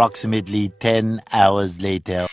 Approximately 10 hours later.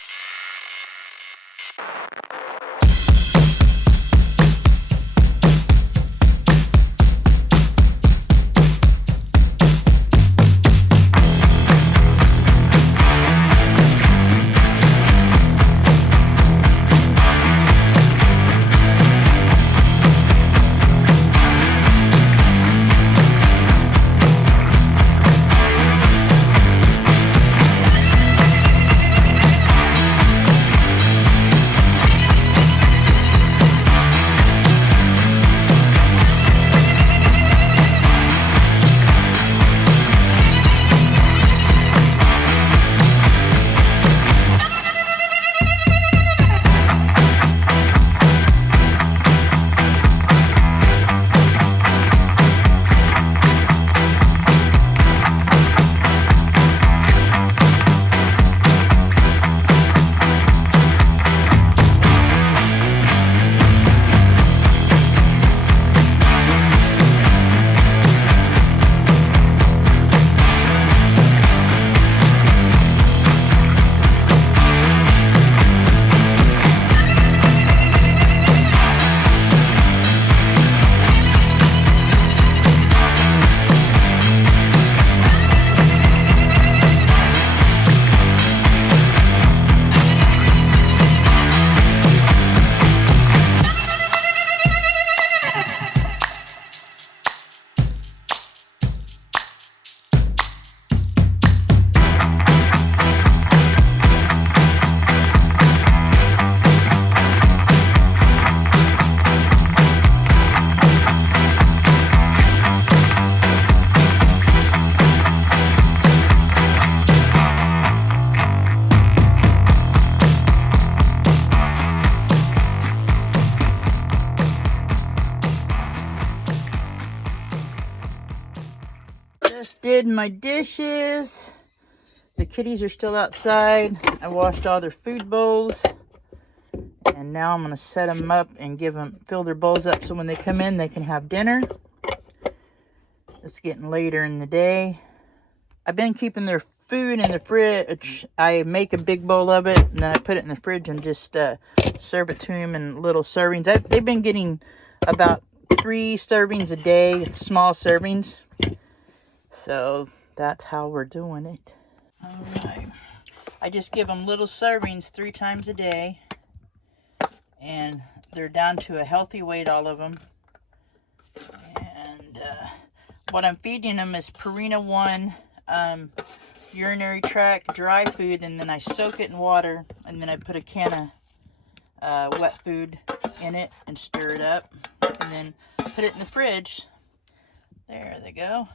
Just did my dishes. The kitties are still outside. I washed all their food bowls. And now I'm going to set them up and fill their bowls up so when they come in, they can have dinner. It's getting later in the day. I've been keeping their food in the fridge. I make a big bowl of it, and then I put it in the fridge and just serve it to them in little servings. They've been getting about 3 servings a day, small servings. So that's how we're doing it. All right. I just give them little servings 3 times a day. And they're down to a healthy weight, all of them. And what I'm feeding them is Purina One urinary tract dry food. And then I soak it in water. And then I put a can of wet food in it and stir it up. And then put it in the fridge. There they go.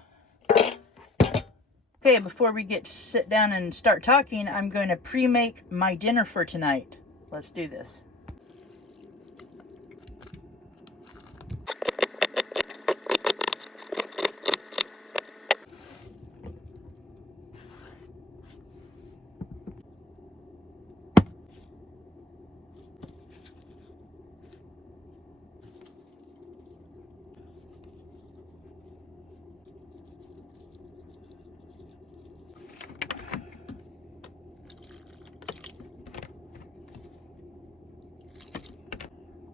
Okay, before we sit down and start talking, I'm going to pre-make my dinner for tonight. Let's do this.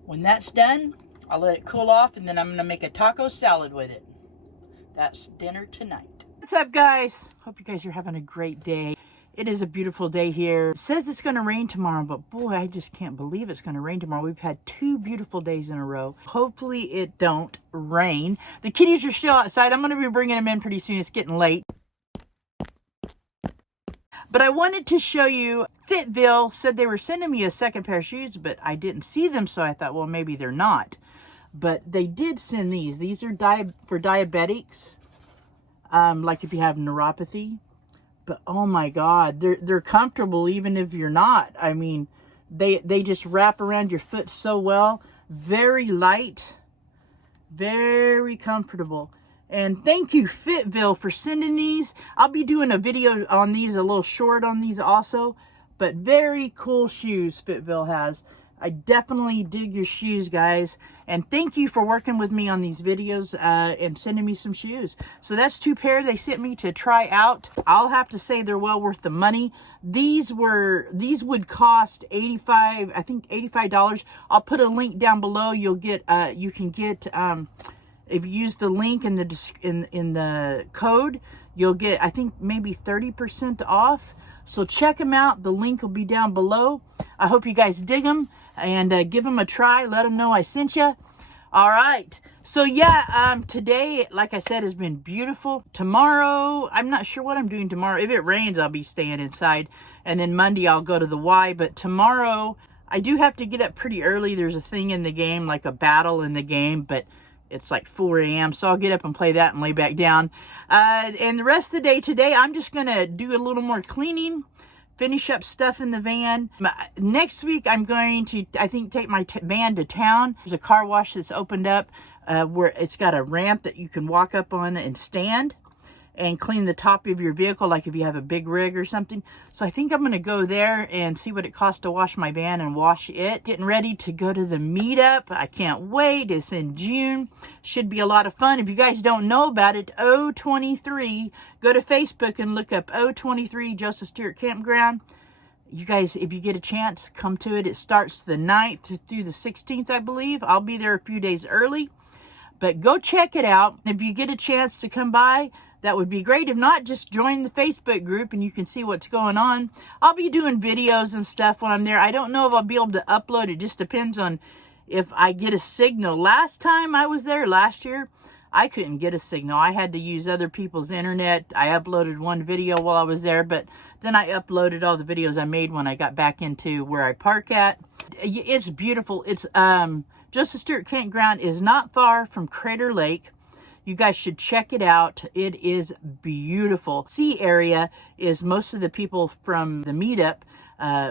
When that's done, I'll let it cool off, and then I'm going to make a taco salad with it. That's dinner tonight. What's up, guys? Hope you guys are having a great day. It is a beautiful day here. It says it's going to rain tomorrow, but boy, I just can't believe it's going to rain tomorrow. We've had 2 beautiful days in a row. Hopefully it don't rain. The kitties are still outside. I'm going to be bringing them in pretty soon. It's getting late. But I wanted to show you, FitVille said they were sending me a second pair of shoes, but I didn't see them, so I thought, well, maybe they're not. But they did send these. These are for diabetics, like if you have neuropathy. But oh my God, they're comfortable even if you're not. I mean, they just wrap around your foot so well. Very light, very comfortable. And thank you, FitVille, for sending these. I'll be doing a video on these, a little short on these also. But very cool shoes FitVille has. I definitely dig your shoes, guys. And thank you for working with me on these videos and sending me some shoes. So that's 2 pair they sent me to try out. I'll have to say they're well worth the money. These would cost $85, I think $85. I'll put a link down below. You'll get you can get if you use the link in the code, you'll get, I think, maybe 30% off. So check them out. The link will be down below. I hope you guys dig them and give them a try. Let them know I sent you. All right. So yeah, today, like I said, has been beautiful. Tomorrow, I'm not sure what I'm doing tomorrow. If it rains, I'll be staying inside. And then Monday, I'll go to the Y. But tomorrow, I do have to get up pretty early. There's a thing in the game, like a battle in the game, but it's like 4 a.m. So I'll get up and play that and lay back down. And the rest of the day today, I'm just going to do a little more cleaning, finish up stuff in the van. Next week, I'm going to, I think, take my van to town. There's a car wash that's opened up where it's got a ramp that you can walk up on and stand and clean the top of your vehicle, like if you have a big rig or something. So I think I'm going to go there and see what it costs to wash my van and wash it. Getting ready to go to the meetup. I can't wait. It's in June. Should be a lot of fun. If you guys don't know about it, O23, go to Facebook and look up O23 Joseph Stewart Campground. You guys, if you get a chance, come to it. It starts the 9th through the 16th, I believe. I'll be there a few days early. But go check it out. If you get a chance to come by, that would be great. If not, just join the Facebook group and you can see what's going on. I'll be doing videos and stuff when I'm there. I don't know if I'll be able to upload. It just depends on if I get a signal. Last time I was there, last year, I couldn't get a signal. I had to use other people's internet. I uploaded one video while I was there, but then I uploaded all the videos I made when I got back into where I park at. It's beautiful. It's Joseph Stewart Campground is not far from Crater Lake. You guys should check it out. It is beautiful. Sea area is most of the people from the meetup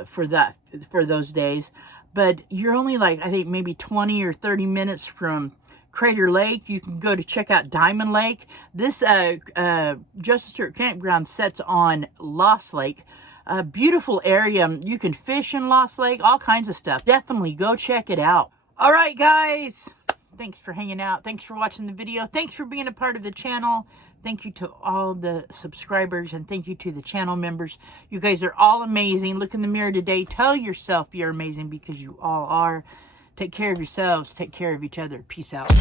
for those days. But you're only like, I think, maybe 20 or 30 minutes from Crater Lake. You can go to check out Diamond Lake. This Joseph Stewart Campground sets on Lost Lake. A beautiful area. You can fish in Lost Lake, all kinds of stuff. Definitely go check it out. All right, guys. Thanks for hanging out. Thanks for watching the video. Thanks for being a part of the channel. Thank you to all the subscribers and thank you to the channel members. You guys are all amazing. Look in the mirror today. Tell yourself you're amazing because you all are. Take care of yourselves. Take care of each other. Peace out.